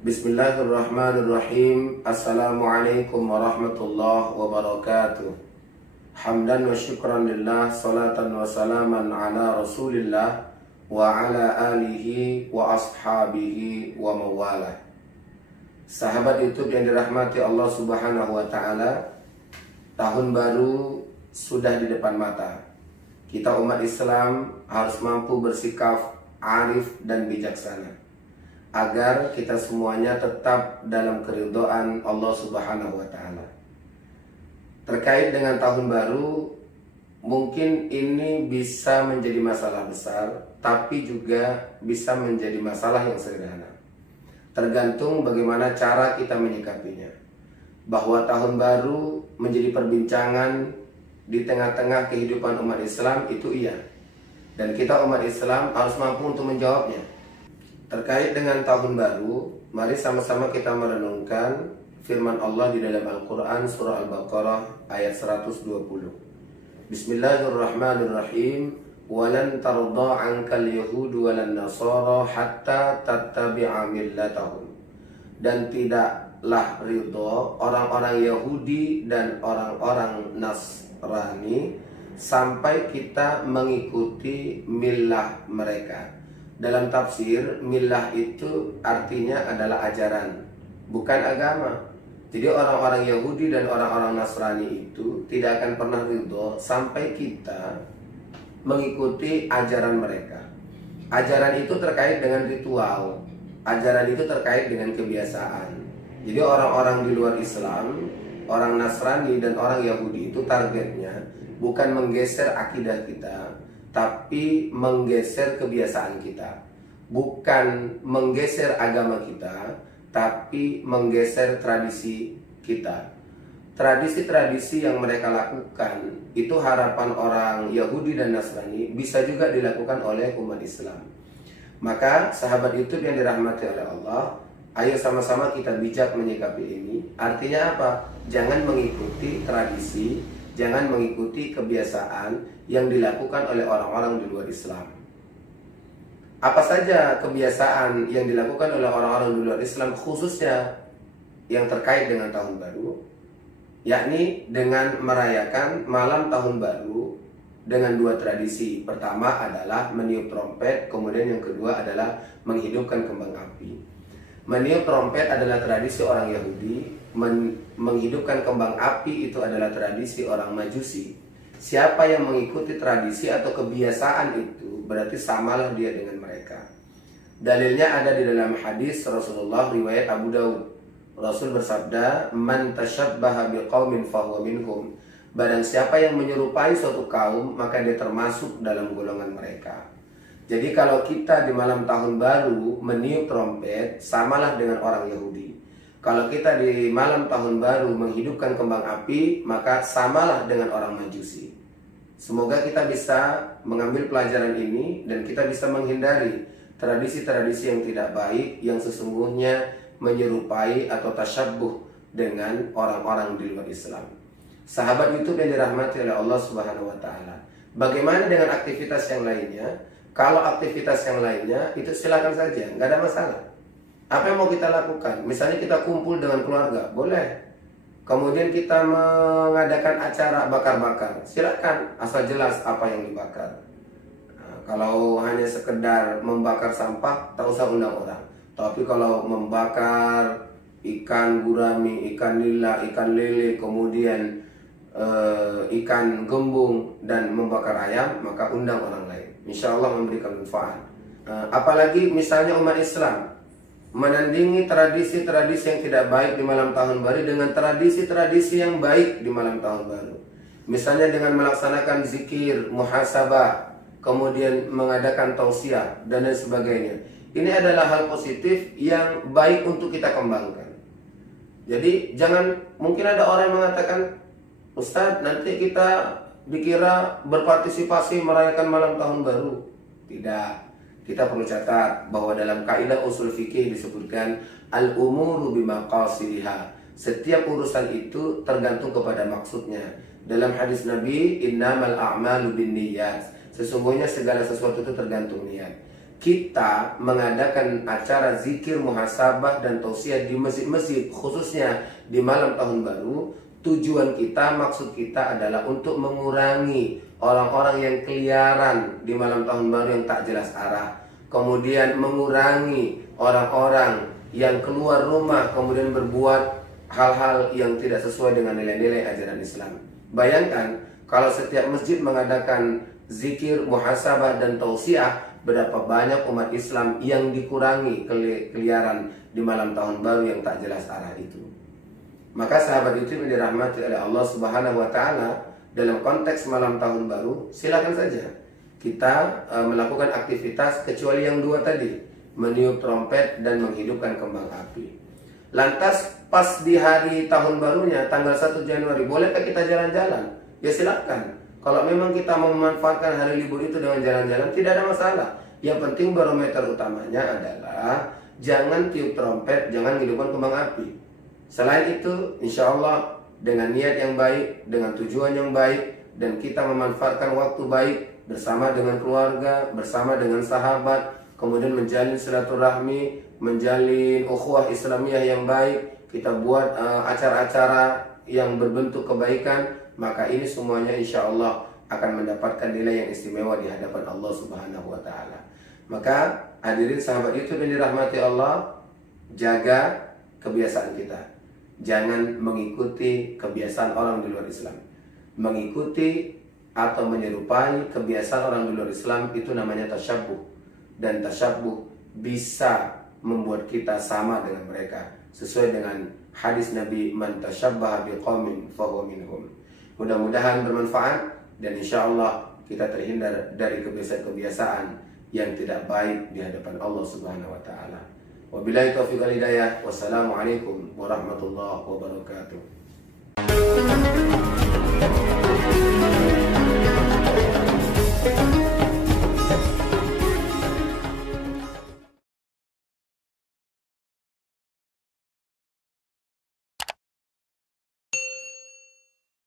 Bismillahirrahmanirrahim. Assalamualaikum warahmatullahi wabarakatuh. Hamdan wa syukran lillah, salatan wa salaman ala rasulillah wa ala alihi wa ashabihi wa mawalah. Sahabat YouTube yang dirahmati Allah subhanahu wa ta'ala, tahun baru sudah di depan mata. Kita umat Islam harus mampu bersikap arif dan bijaksana agar kita semuanya tetap dalam keridhaan Allah subhanahu wa ta'ala. Terkait dengan tahun baru, mungkin ini bisa menjadi masalah besar, tapi juga bisa menjadi masalah yang sederhana. Tergantung bagaimana cara kita menyikapinya. Bahwa tahun baru menjadi perbincangan di tengah-tengah kehidupan umat Islam, itu iya. Dan kita umat Islam harus mampu untuk menjawabnya. Terkait dengan tahun baru, mari sama-sama kita merenungkan firman Allah di dalam Al-Quran surah Al-Baqarah ayat 120. Bismillahirrahmanirrahim. Walan tarda 'ankal yahudu walan nasara hatta tattabi'a millatahum. Dan tidaklah ridho orang-orang Yahudi dan orang-orang Nasrani sampai kita mengikuti millah mereka. Dalam tafsir, millah itu artinya adalah ajaran, bukan agama. Jadi orang-orang Yahudi dan orang-orang Nasrani itu tidak akan pernah ridho sampai kita mengikuti ajaran mereka. Ajaran itu terkait dengan ritual, ajaran itu terkait dengan kebiasaan. Jadi orang-orang di luar Islam, orang Nasrani dan orang Yahudi itu targetnya bukan menggeser akidah kita, tapi menggeser kebiasaan kita. Bukan menggeser agama kita, tapi menggeser tradisi kita. Tradisi-tradisi yang mereka lakukan, itu harapan orang Yahudi dan Nasrani bisa juga dilakukan oleh umat Islam. Maka sahabat YouTube yang dirahmati oleh Allah, ayo sama-sama kita bijak menyikapi ini. Artinya apa? Jangan mengikuti tradisi, jangan mengikuti kebiasaan yang dilakukan oleh orang-orang di luar Islam. Apa saja kebiasaan yang dilakukan oleh orang-orang di luar Islam, khususnya yang terkait dengan tahun baru, yakni dengan merayakan malam tahun baru dengan dua tradisi. Pertama adalah meniup trompet, kemudian yang kedua adalah menghidupkan kembang api. Meniup trompet adalah tradisi orang Yahudi, menghidupkan kembang api itu adalah tradisi orang Majusi. Siapa yang mengikuti tradisi atau kebiasaan itu, berarti samalah dia dengan mereka. Dalilnya ada di dalam hadis Rasulullah riwayat Abu Daud. Rasul bersabda, "Man tashabbaha biqaumin fahuwa minhum." Barang siapa yang menyerupai suatu kaum, maka dia termasuk dalam golongan mereka. Jadi kalau kita di malam tahun baru meniup trompet, samalah dengan orang Yahudi. Kalau kita di malam tahun baru menghidupkan kembang api, maka samalah dengan orang Majusi. Semoga kita bisa mengambil pelajaran ini dan kita bisa menghindari tradisi-tradisi yang tidak baik yang sesungguhnya menyerupai atau tasyabbuh dengan orang-orang di luar Islam. Sahabat YouTube yang dirahmati oleh Allah Subhanahu wa taala. Bagaimana dengan aktivitas yang lainnya? Kalau aktivitas yang lainnya itu silakan saja, nggak ada masalah. Apa yang mau kita lakukan? Misalnya kita kumpul dengan keluarga, boleh. Kemudian kita mengadakan acara bakar-bakar, silakan, asal jelas apa yang dibakar. Nah, kalau hanya sekedar membakar sampah, tak usah undang orang. Tapi kalau membakar ikan gurami, ikan nila, ikan lele, kemudian ikan gembung dan membakar ayam, maka undang orang lain. Insya Allah memberikan manfaat. Apalagi misalnya umat Islam menandingi tradisi-tradisi yang tidak baik di malam tahun baru dengan tradisi-tradisi yang baik di malam tahun baru. Misalnya dengan melaksanakan zikir, muhasabah, kemudian mengadakan tausiah dan lain sebagainya. Ini adalah hal positif yang baik untuk kita kembangkan. Jadi jangan, mungkin ada orang yang mengatakan, "Ustadz, nanti kita dikira berpartisipasi merayakan malam tahun baru." Tidak. Kita perlu catat bahwa dalam kaidah usul fikih disebutkan al-umuru bimaqasidiha. Setiap urusan itu tergantung kepada maksudnya. Dalam hadis Nabi, innamal a'malu binniyat. Sesungguhnya segala sesuatu itu tergantung niat. kita mengadakan acara zikir, muhasabah dan tausiah di masjid-masjid, khususnya di malam tahun baru, tujuan kita, maksud kita adalah untuk mengurangi orang-orang yang keliaran di malam tahun baru yang tak jelas arah. Kemudian mengurangi orang-orang yang keluar rumah kemudian berbuat hal-hal yang tidak sesuai dengan nilai-nilai ajaran Islam. Bayangkan kalau setiap masjid mengadakan zikir, muhasabah dan tausiah, berapa banyak umat Islam yang dikurangi keliaran di malam tahun baru yang tak jelas arah itu. Maka sahabat YouTube yang dirahmati oleh Allah Subhanahu wa taala, dalam konteks malam tahun baru silakan saja kita melakukan aktivitas kecuali yang dua tadi, meniup trompet dan menghidupkan kembang api. Lantas pas di hari tahun barunya tanggal 1 Januari, bolehkah kita jalan-jalan? Ya silakan. Kalau memang kita mau memanfaatkan hari libur itu dengan jalan-jalan, tidak ada masalah. Yang penting barometer utamanya adalah jangan tiup trompet, jangan hidupkan kembang api. Selain itu, insya Allah dengan niat yang baik, dengan tujuan yang baik, dan kita memanfaatkan waktu baik bersama dengan keluarga, bersama dengan sahabat, kemudian menjalin silaturahmi, menjalin ukhuwah Islamiyah yang baik, kita buat acara-acara yang berbentuk kebaikan, maka ini semuanya insya Allah akan mendapatkan nilai yang istimewa di hadapan Allah Subhanahu wa taala. Maka hadirin sahabat YouTube yang dirahmati Allah, jaga kebiasaan kita. Jangan mengikuti kebiasaan orang di luar Islam. Mengikuti atau menyerupai kebiasaan orang di luar Islam itu namanya tasyabbuh. Dan tasyabbuh bisa membuat kita sama dengan mereka, sesuai dengan hadis Nabi, man tasyabbaha biqaumin fahuwa minhum. Mudah-mudahan bermanfaat dan insya Allah kita terhindar dari kebiasaan-kebiasaan yang tidak baik di hadapan Allah Subhanahu wa taala. Wabillahi taufiq wal hidayah. Wassalamualaikum warahmatullahi wabarakatuh.